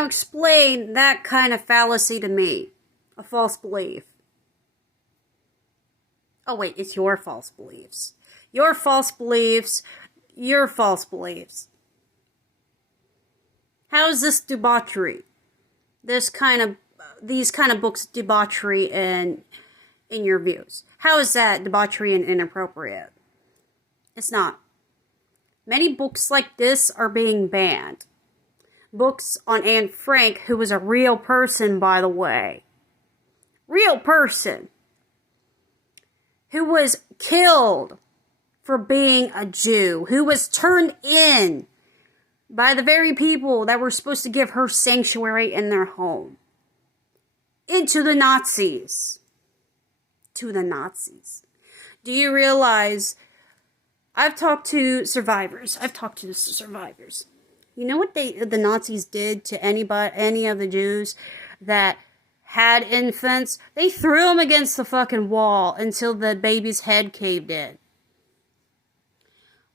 Now explain that kind of fallacy to me. A false belief. Oh wait, it's your false beliefs. Your false beliefs. Your false beliefs. How is this debauchery? These kind of books debauchery in your views. How is that debauchery and inappropriate? It's not. Many books like this are being banned. Books on Anne Frank, who was a real person, by the way. Real person. Who was killed for being a Jew. Who was turned in by the very people that were supposed to give her sanctuary in their home. Into the Nazis. To the Nazis. Do you realize... I've talked to survivors. You know what the Nazis did to any of the Jews that had infants? They threw them against the fucking wall until the baby's head caved in.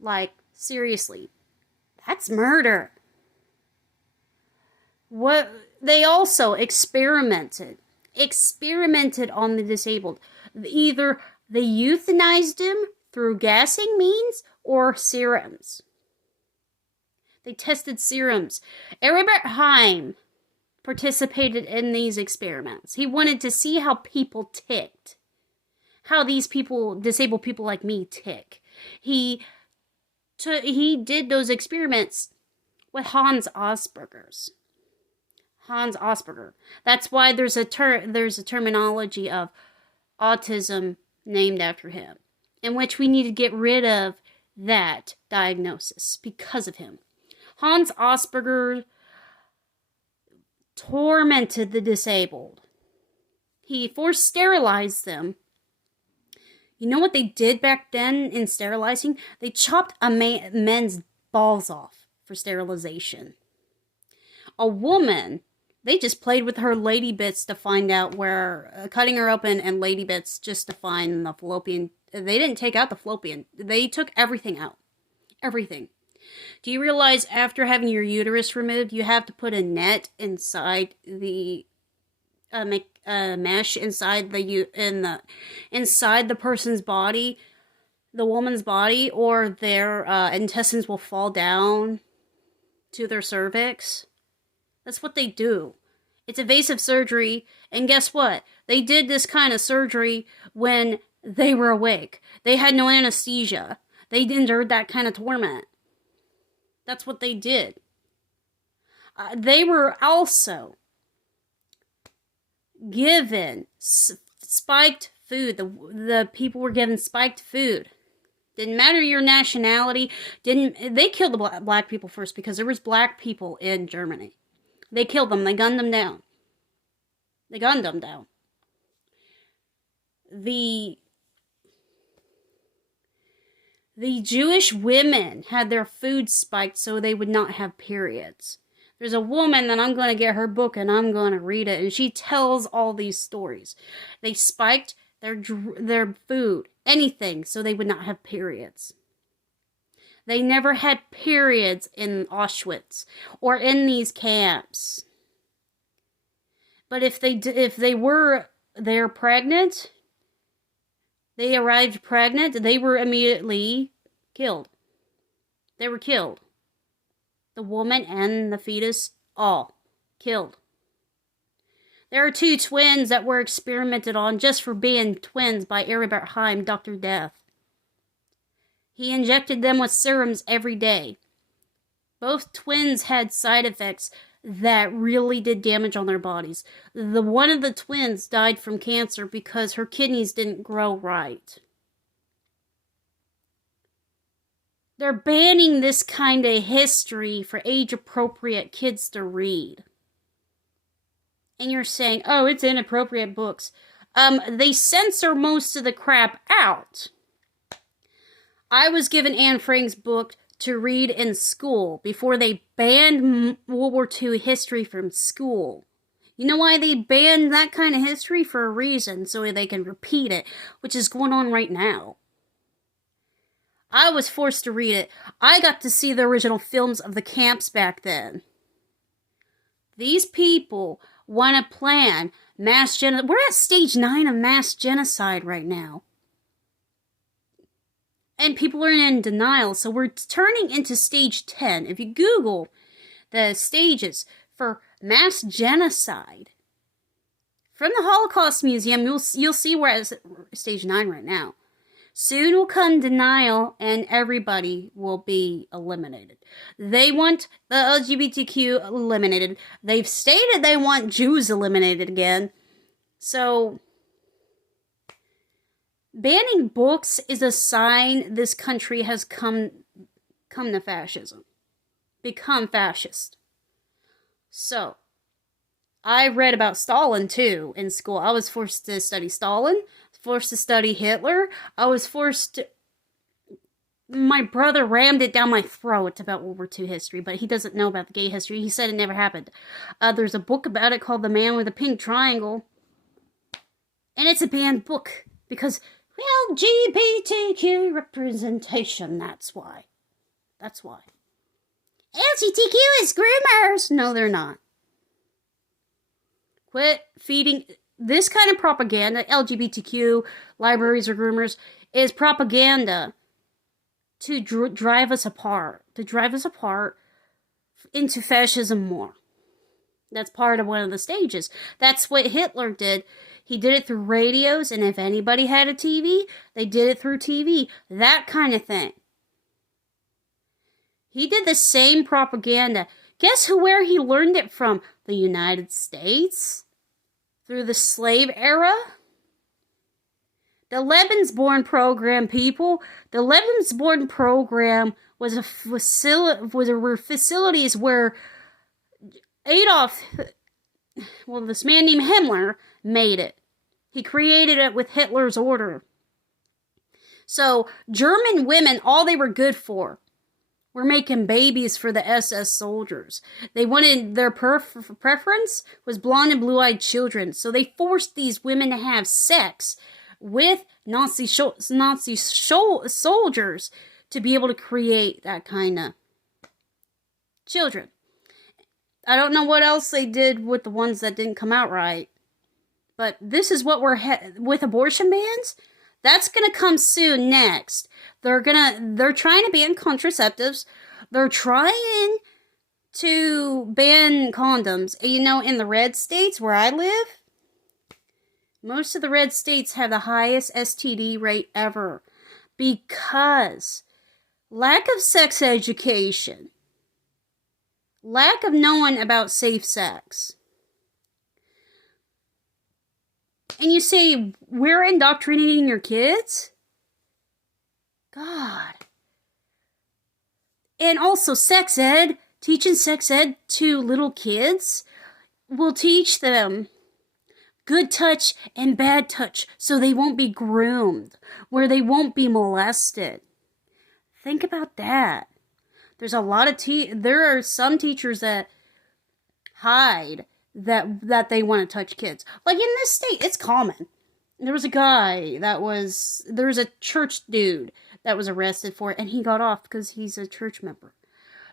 Like, seriously. That's murder. What they also experimented on the disabled. Either they euthanized him through gassing means or serums. They tested serums. Herbert Heim participated in these experiments. He wanted to see how people ticked. How these people, disabled people like me, tick. He did those experiments with Hans Asperger's. Hans Asperger. That's why there's a terminology of autism named after him, in which we need to get rid of that diagnosis because of him. Hans Asperger tormented the disabled. He forced sterilized them. You know what they did back then in sterilizing? They chopped a men's balls off for sterilization. A woman, they just played with her lady bits to find out where, cutting her open and lady bits just to find the fallopian. They didn't take out the fallopian. They took everything out. Everything. Do you realize after having your uterus removed, you have to put a net inside the mesh inside inside the person's body, the woman's body, or their intestines will fall down to their cervix? That's what they do. It's invasive surgery, and guess what? They did this kind of surgery when they were awake. They had no anesthesia. They endured that kind of torment. That's what they did. They were also given spiked food. The people were given spiked food. Didn't matter your nationality. They killed the black people first because there was black people in Germany. They killed them. They gunned them down. The Jewish women had their food spiked so they would not have periods. There's a woman that I'm going to get her book and I'm going to read it, and she tells all these stories. They spiked their food, anything, so they would not have periods. They never had periods in Auschwitz or in these camps. But if they were there pregnant, they arrived pregnant, they were immediately killed. They were killed. The woman and the fetus, all killed. There are 2 twins that were experimented on just for being twins by Herbert Heim, Dr. Death. He injected them with serums every day. Both twins had side effects that really did damage on their bodies. One of the twins died from cancer because her kidneys didn't grow right. They're banning this kind of history for age-appropriate kids to read. And you're saying, oh, it's inappropriate books. They censor most of the crap out. I was given Anne Frank's book to read in school before they banned World War II history from school. You know why they banned that kind of history? For a reason, so they can repeat it, which is going on right now. I was forced to read it. I got to see the original films of the camps back then. These people want to plan mass genocide. We're at stage 9 of mass genocide right now. And people are in denial, so we're turning into stage 10. If you Google the stages for mass genocide from the Holocaust Museum, you'll see we're at stage 9 right now. Soon will come denial, and everybody will be eliminated. They want the LGBTQ eliminated. They've stated they want Jews eliminated again. So, banning books is a sign this country has come to fascism. Become fascist. So, I read about Stalin, too, in school. I was forced to study Stalin, forced to study Hitler. I was forced to... My brother rammed it down my throat about World War II history, but he doesn't know about the gay history. He said it never happened. There's a book about it called The Man with the Pink Triangle. And it's a banned book because, well, LGBTQ representation, that's why. That's why. LGBTQ is groomers! No, they're not. Quit feeding... This kind of propaganda, LGBTQ, libraries or groomers, is propaganda to drive us apart. To drive us apart into fascism more. That's part of one of the stages. That's what Hitler did. He did it through radios, and if anybody had a TV, they did it through TV. That kind of thing. He did the same propaganda. Guess where he learned it from? The United States? Through the slave era? The Lebensborn program, people. The Lebensborn program was were facilities where Adolf, well, this man named Himmler made it. He created it with Hitler's order. So, German women, all they were good for were making babies for the SS soldiers. They wanted, their preference was blonde and blue-eyed children. So they forced these women to have sex with Nazi soldiers to be able to create that kind of children. I don't know what else they did with the ones that didn't come out right. But this is what we're with abortion bans. That's gonna come soon next. They're trying to ban contraceptives. They're trying to ban condoms. You know, in the red states where I live, most of the red states have the highest STD rate ever because lack of sex education, lack of knowing about safe sex. And you say, we're indoctrinating your kids? God. And also sex ed, teaching sex ed to little kids will teach them good touch and bad touch so they won't be groomed, where they won't be molested. Think about that. There's a lot of there are some teachers that hide that they want to touch kids. Like in this state, it's common. There was a guy there was a church dude that was arrested for it, and he got off because he's a church member.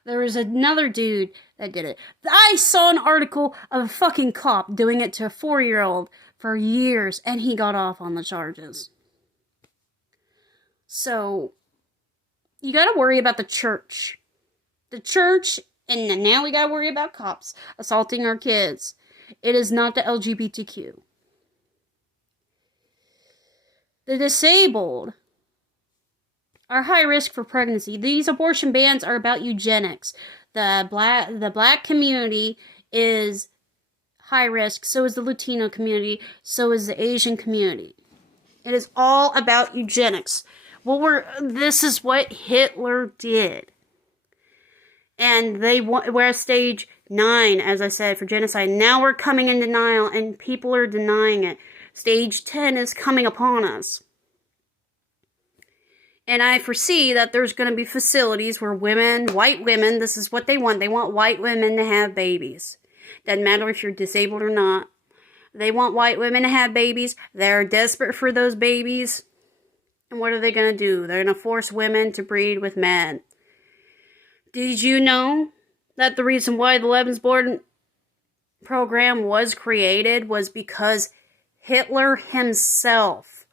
There was another dude that did it. I saw an article of a fucking cop doing it to a 4-year-old for years, and he got off on the charges. So, you gotta worry about the church. The church, and now we gotta worry about cops assaulting our kids. It is not the LGBTQ. The disabled are high risk for pregnancy. These abortion bans are about eugenics. The black community is high risk. So is the Latino community. So is the Asian community. It is all about eugenics. Well, this is what Hitler did. And we're at stage 9, as I said, for genocide. Now we're coming in denial, and people are denying it. Stage 10 is coming upon us. And I foresee that there's going to be facilities where white women, this is what they want. They want white women to have babies. Doesn't matter if you're disabled or not. They want white women to have babies. They're desperate for those babies. And what are they going to do? They're going to force women to breed with men. Did you know that the reason why the Lebensborn program was created was because Hitler himself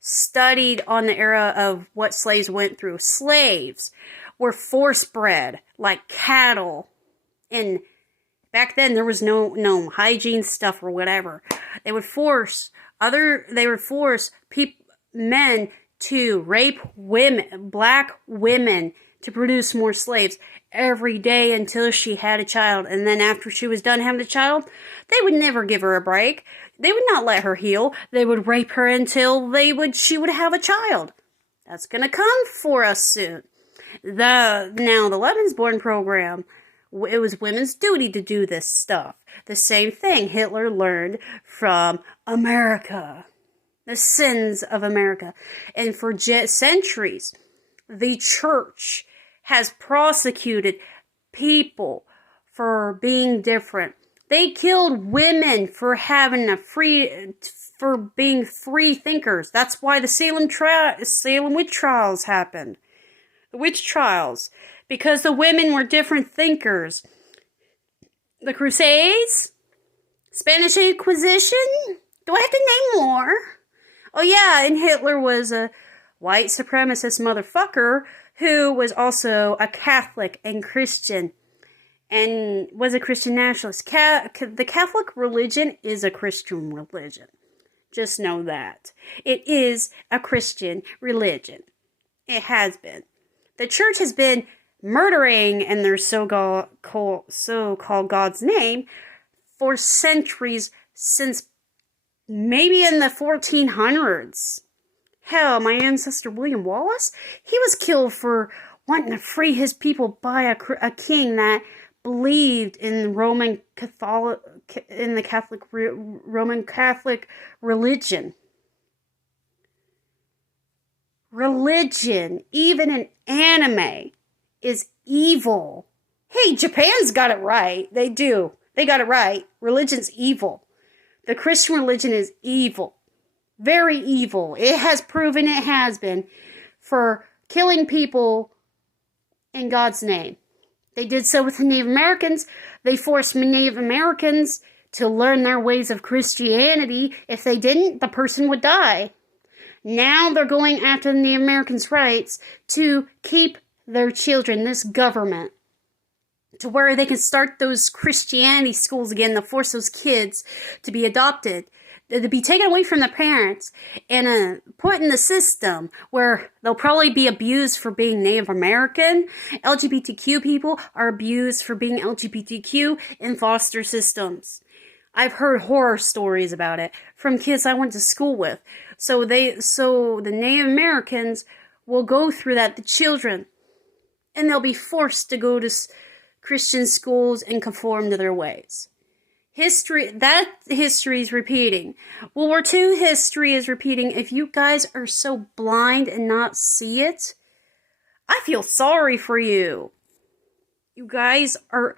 studied on the era of what slaves went through. Slaves were force bred like cattle, and back then there was no hygiene stuff or whatever. They would force men to rape women, black women, to produce more slaves every day until she had a child. And then after she was done having a child, they would never give her a break. They would not let her heal. They would rape her until she would have a child. That's gonna come for us soon. The Lebensborn program, it was women's duty to do this stuff. The same thing Hitler learned from America. The sins of America. And for centuries, the church has prosecuted people for being different. They killed women for being free thinkers. That's why the Salem witch trials happened. The witch trials. Because the women were different thinkers. The Crusades? Spanish Inquisition? Do I have to name more? Oh yeah, and Hitler was a white supremacist motherfucker who was also a Catholic and Christian and was a Christian nationalist. The Catholic religion is a Christian religion. Just know that. It is a Christian religion. It has been. The church has been murdering in their so-called God's name for centuries, since maybe in the 1400s. Hell, my ancestor William Wallace, he was killed for wanting to free his people by a king that believed in Roman Catholic religion. Religion, even in anime, is evil. Hey, Japan's got it right. They do. They got it right. Religion's evil. The Christian religion is evil. Very evil. It has proven it has been for killing people in God's name. They did so with the Native Americans. They forced Native Americans to learn their ways of Christianity. If they didn't, the person would die. Now they're going after the Native Americans' rights to keep their children, this government, to where they can start those Christianity schools again, to force those kids to be adopted, to be taken away from the parents, and put in the system where they'll probably be abused for being Native American. LGBTQ people are abused for being LGBTQ in foster systems. I've heard horror stories about it from kids I went to school with. So the Native Americans will go through that, the children, and they'll be forced to go to Christian schools and conform to their ways. History is repeating. World War II history is repeating. If you guys are so blind and not see it, I feel sorry for you. You guys are,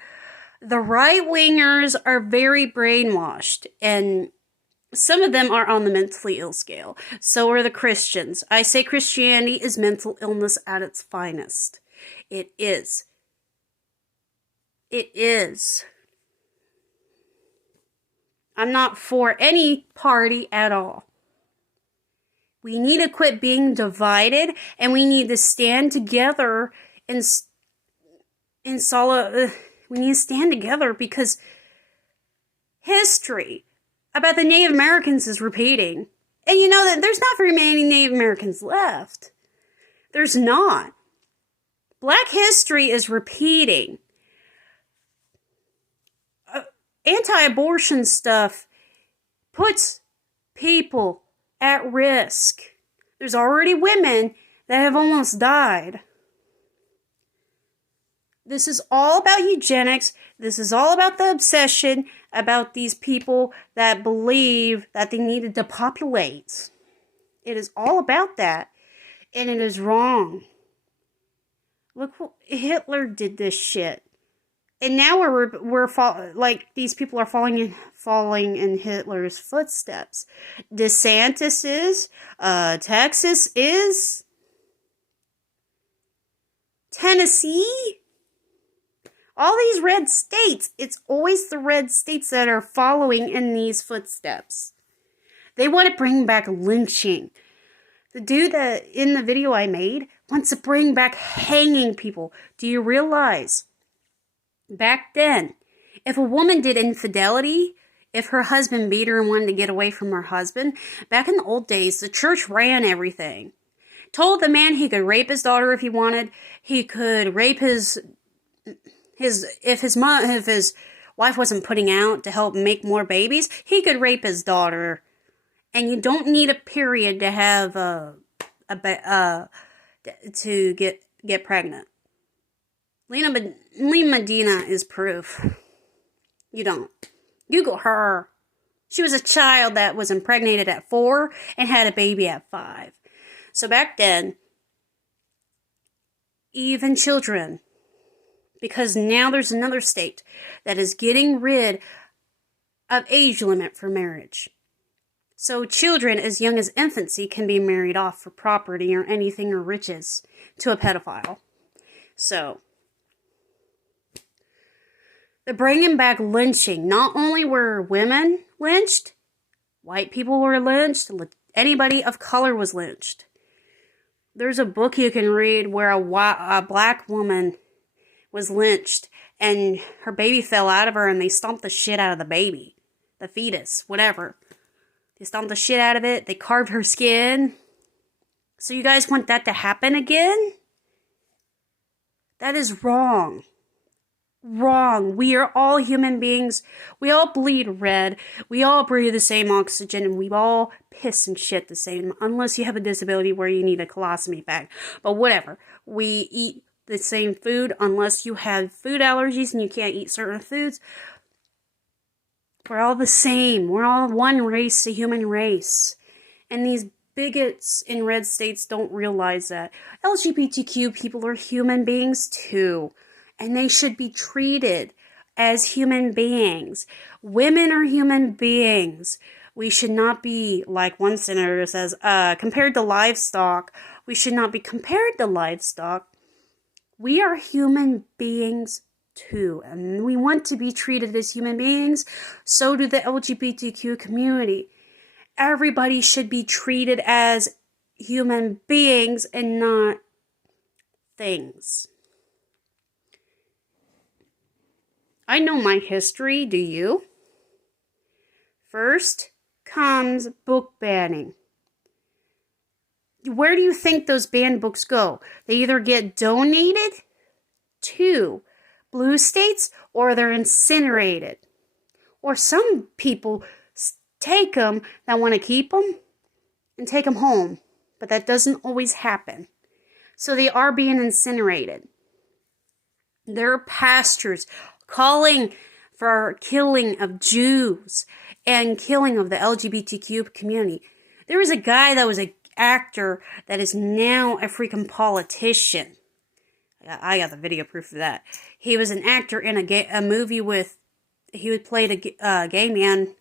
the right-wingers are very brainwashed, and some of them are on the mentally ill scale. So are the Christians. I say Christianity is mental illness at its finest. It is. It is. I'm not for any party at all. We need to quit being divided, and we need to stand together we need to stand together, because history about the Native Americans is repeating. And you know that there's not very many Native Americans left. There's not. Black history is repeating. Anti-abortion stuff puts people at risk. There's already women that have almost died. This is all about eugenics. This is all about the obsession about these people that believe that they need to depopulate. It is all about that. And it is wrong. Look, Hitler did this shit. And now these people are falling in Hitler's footsteps. DeSantis is, Texas is, Tennessee, All these red states, it's always the red states that are following in these footsteps. They want to bring back lynching. The dude that in the video I made wants to bring back hanging people. Do you realize back then, if a woman did infidelity, if her husband beat her and wanted to get away from her husband, back in the old days, the church ran everything. Told the man he could rape his daughter if he wanted. He could rape if his wife wasn't putting out to help make more babies, he could rape his daughter. And you don't need a period to have to get pregnant. Lena Medina is proof. You don't. Google her. She was a child that was impregnated at 4 and had a baby at 5. So back then, even children, because now there's another state that is getting rid of age limit for marriage. So children as young as infancy can be married off for property or anything or riches to a pedophile. So they're bringing back lynching. Not only were women lynched, white people were lynched, anybody of color was lynched. There's a book you can read where a black woman was lynched and her baby fell out of her and they stomped the shit out of the baby, the fetus, whatever. They stomped the shit out of it. They carved her skin. So you guys want that to happen again? That is wrong. Wrong. We are all human beings. We all bleed red. We all breathe the same oxygen and we all piss and shit the same. Unless you have a disability where you need a colostomy bag. But whatever. We eat the same food unless you have food allergies and you can't eat certain foods. We're all the same. We're all one race, a human race. And these bigots in red states don't realize that. LGBTQ people are human beings too. And they should be treated as human beings. Women are human beings. We should not be, like one senator says, compared to livestock. We should not be compared to livestock. We are human beings too, and we want to be treated as human beings. So do the LGBTQ community. Everybody should be treated as human beings and not things. I know my history, do you? First comes book banning. Where do you think those banned books go? They either get donated to blue states or they're incinerated. Or some people take them that want to keep them and take them home. But that doesn't always happen. So they are being incinerated. There are pastors calling for killing of Jews and killing of the LGBTQ community. There was a guy that was an actor that is now a freaking politician. I got the video proof of that. He was an actor in a movie with, he played a gay man,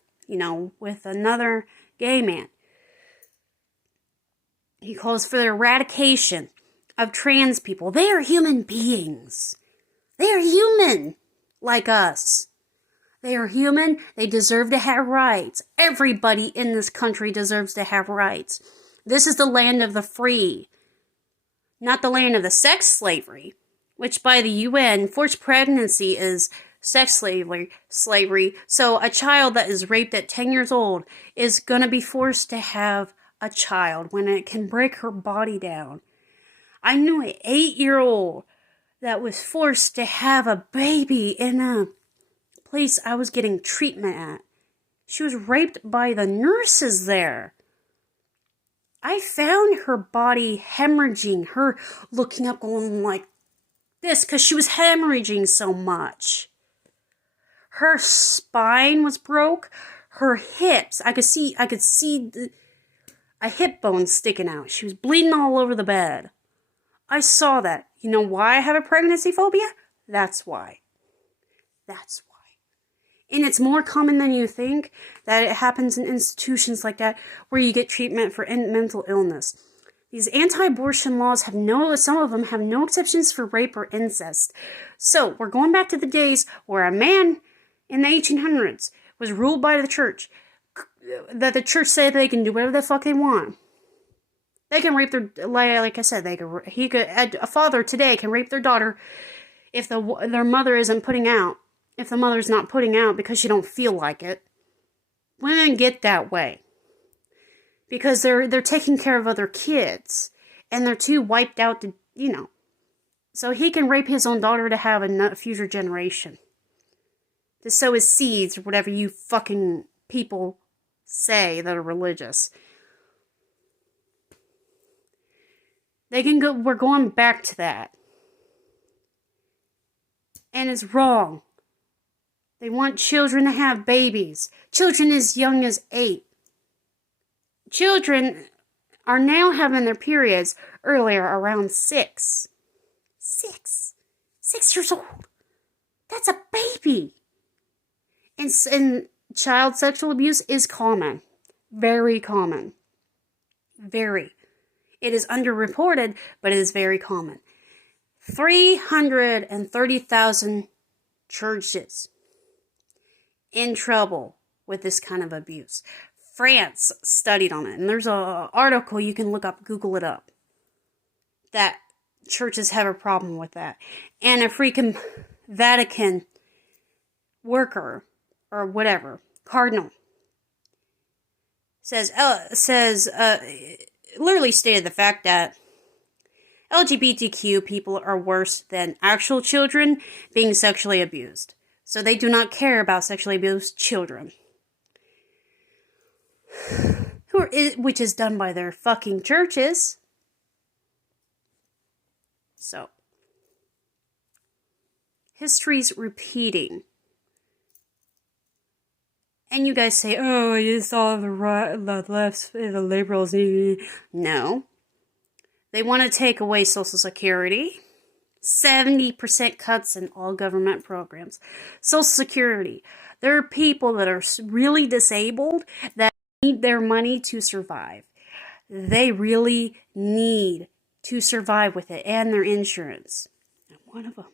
with another gay man. He calls for the eradication of trans people. They are human beings. They are human, like us. They are human. They deserve to have rights. Everybody in this country deserves to have rights. This is the land of the free, not the land of the sex slavery, which by the UN, forced pregnancy is sex slavery. So a child that is raped at 10 years old is going to be forced to have a child when it can break her body down. I knew an 8-year-old that was forced to have a baby in a place I was getting treatment at. She was raped by the nurses there. I found her body hemorrhaging, her looking up going like this because she was hemorrhaging so much. Her spine was broke. Her hips, I could see a hip bone sticking out. She was bleeding all over the bed. I saw that. You know why I have a pregnancy phobia? That's why. That's why. And it's more common than you think that it happens in institutions like that where you get treatment for mental illness. These anti-abortion laws some of them have no exceptions for rape or incest. So, we're going back to the days where a man in the 1800s was ruled by the church, that the church said they can do whatever the fuck they want. They can rape their, like I said, a father today can rape their daughter if their mother isn't putting out. If the mother's not putting out because she don't feel like it. Women get that way. Because they're taking care of other kids. And they're too wiped out to, So he can rape his own daughter to have a future generation. To sow his seeds, or whatever you fucking people say that are religious. We're going back to that. And it's wrong. They want children to have babies. Children as young as 8. Children are now having their periods earlier, around 6. 6 years old. That's a baby. And child sexual abuse is common. Very common. Very. It is underreported, but it is very common. 330,000 churches in trouble with this kind of abuse. France studied on it, and there's an article you can look up, Google it up, that churches have a problem with that. And a freaking Vatican worker, or whatever, cardinal, literally stated the fact that LGBTQ people are worse than actual children being sexually abused. So they do not care about sexually abused children. Which is done by their fucking churches. So, history's repeating. And you guys say, oh, it's all the left, the liberals. No. They want to take away Social Security. 70% cuts in all government programs. Social Security. There are people that are really disabled that need their money to survive. They really need to survive with it and their insurance. I'm one of them.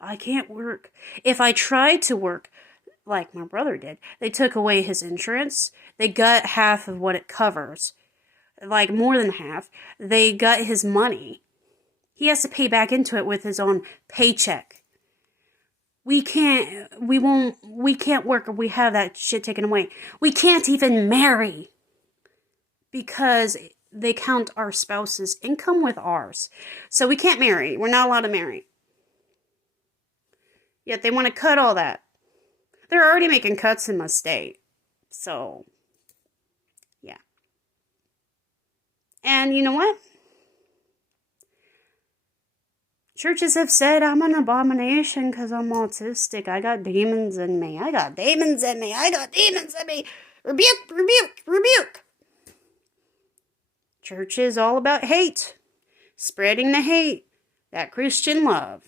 I can't work. If I tried to work, like my brother did, they took away his insurance. They got half of what it covers. Like more than half. They got his money. He has to pay back into it with his own paycheck. We can't work or we have that shit taken away. We can't even marry. Because they count our spouse's income with ours. So we can't marry. We're not allowed to marry. Yet they want to cut all that. They're already making cuts in my state. So, yeah. And you know what? Churches have said I'm an abomination because I'm autistic. I got demons in me. I got demons in me. I got demons in me. Rebuke, rebuke, rebuke. Church is all about hate. Spreading the hate. That Christian love.